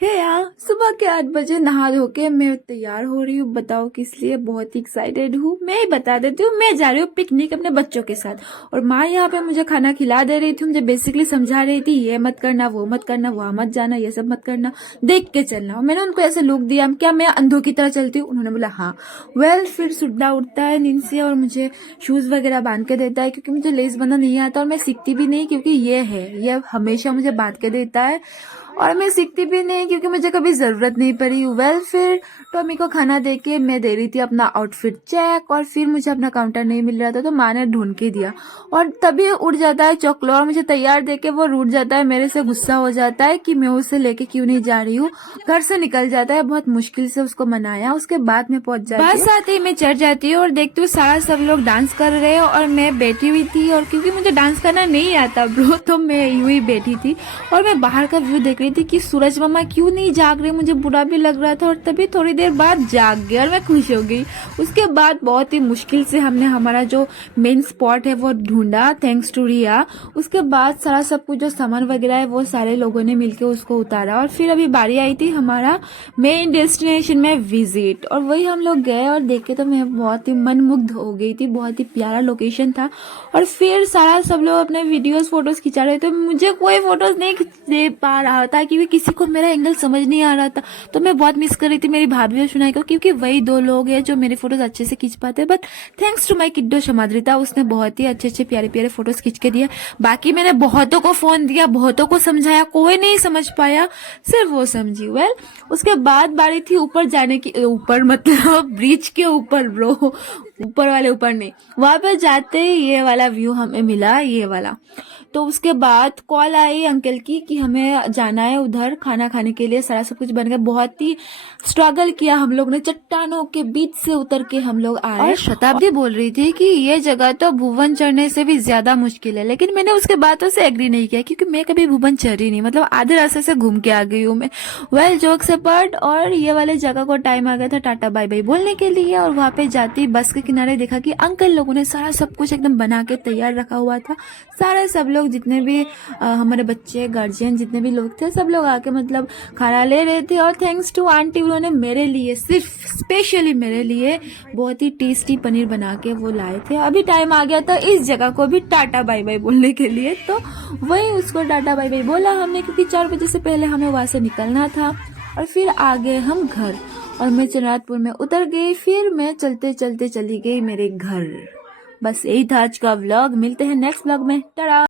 हे यार, सुबह के 8 बजे नहा धो के मैं तैयार हो रही हूँ। बताओ किस लिए? बहुत ही एक्साइटेड हूँ। मैं ही बता देती हूँ, मैं जा रही हूँ पिकनिक अपने बच्चों के साथ। और माँ यहाँ पे मुझे खाना खिला दे रही थी, मुझे बेसिकली समझा रही थी ये मत करना, वो मत करना, वहां मत जाना, ये सब मत करना, देख के चलना। और मैंने उनको ऐसे लुक दिया, क्या मैं अंधों की तरह चलती हूँ? उन्होंने बोला हाँ। फिर सुड्डा उठता है नींद से और मुझे शूज वगैरह बांध के देता है, क्योंकि मुझे लेस बंधना नहीं आता और मैं सीखती भी नहीं, क्योंकि ये हमेशा मुझे बांध के देता है और मैं सीखती भी नहीं, क्योंकि मुझे कभी जरूरत नहीं पड़ी। फिर टॉमी को खाना देके मैं दे रही थी अपना आउटफिट चेक, और फिर मुझे अपना काउंटर नहीं मिल रहा था तो माँ ने ढूंढ के दिया। और तभी उड़ जाता है चॉकलो और मुझे तैयार देके वो रूठ जाता है, मेरे से गुस्सा हो जाता है कि मैं उसे लेके क्यों नहीं जा रही हूँ। घर से निकल जाता है, बहुत मुश्किल से उसको मनाया। उसके बाद में पहुंच जाती हूँ, बस आते ही मैं चढ़ जाती हूँ और देखती हूँ सारा सब लोग डांस कर रहे हैं और मैं बैठी हुई थी। और क्योंकि मुझे डांस करना नहीं आता ब्रो, तो मैं यूं ही बैठी थी और मैं बाहर का व्यू देख रही थी कि सूरज मामा क्यों नहीं जाग रहे। मुझे बुरा भी लग रहा था और तभी थोड़ी देर बाद जाग गए और मैं खुश हो गई। उसके बाद बहुत ही मुश्किल से हमने हमारा जो मेन स्पॉट है वो ढूंढा, थैंक्स टू रिया। उसके बाद सारा सब कुछ जो सामान वगैरह है वो सारे लोगों ने मिलकर उसको उतारा और फिर अभी बारी आई थी हमारा मेन डेस्टिनेशन में विजिट। और वही हम लोग गए और देखे तो मैं बहुत ही मनमुग्ध हो गई थी, बहुत ही प्यारा लोकेशन था। और फिर सारा सब लोग अपने वीडियोस फोटोज खिंचा रहे थे, मुझे कोई फोटोज नहीं दे पा रहा था क्योंकि किसी को मेरा एंगल समझ नहीं आ रहा था। तो मैं बहुत मिस कर रही थी मेरी भाभी और सुनाई को, क्योंकि वही दो लोग हैं जो मेरे फोटोज अच्छे से खींच पाते। बट थैंक्स टू माई किड्डो शमाद्रिता, उसने बहुत ही अच्छे अच्छे प्यारे प्यारे फोटोज खींच के दिए। बाकी मैंने बहुतों को फोन दिया, बहुतों को समझाया, कोई नहीं समझ पाया, सिर्फ वो समझी। उसके बाद बारी थी ऊपर जाने की, ऊपर मतलब ब्रिज के ऊपर ब्रो, ऊपर वाले ऊपर नहीं। वहां पर जाते ही ये वाला व्यू हमें मिला, ये वाला। तो उसके बाद कॉल आई अंकल की कि हमें जाना है उधर खाना खाने के लिए। सारा सब कुछ बन गया, बहुत ही स्ट्रगल किया हम लोग ने, चट्टानों के बीच से उतर के हम लोग आए। और शताब्दी बोल रही थी कि ये जगह तो भुवन चढ़ने से भी ज्यादा मुश्किल है, लेकिन मैंने उसके बातों से एग्री नहीं किया, क्योंकि मैं कभी भुवन चढ़ी नहीं, मतलब आधे रास्ते से घूम के आ गई हूँ मैं। जोक से पट। और ये वाले जगह को टाइम आ गया था टाटा बाय बाय बोलने के लिए। और वहां पे जाती बस के किनारे देखा कि अंकल लोगों ने सारा सब कुछ एकदम बना के तैयार रखा हुआ था। सारे सब लोग जितने भी हमारे बच्चे गार्जियन जितने भी लोग थे, सब लोग आके मतलब खाना ले रहे थे। और थैंक्स टू आंटी, उन्होंने मेरे लिए, सिर्फ स्पेशली मेरे लिए बहुत ही टेस्टी पनीर बना के वो लाए थे। अभी टाइम आ गया था इस जगह को भी टाटा बाय बाय बोलने के लिए, तो वही उसको टाटा बाय बाय बोला हमने, क्योंकि 4 बजे से पहले हमें वहां से निकलना था। और फिर आ गए हम घर और मैं चनातपुर में उतर गई। फिर मैं चलते चलते चली गई मेरे घर। बस यही था आज का व्लॉग। मिलते हैं नेक्स्ट व्लॉग में। टाटा।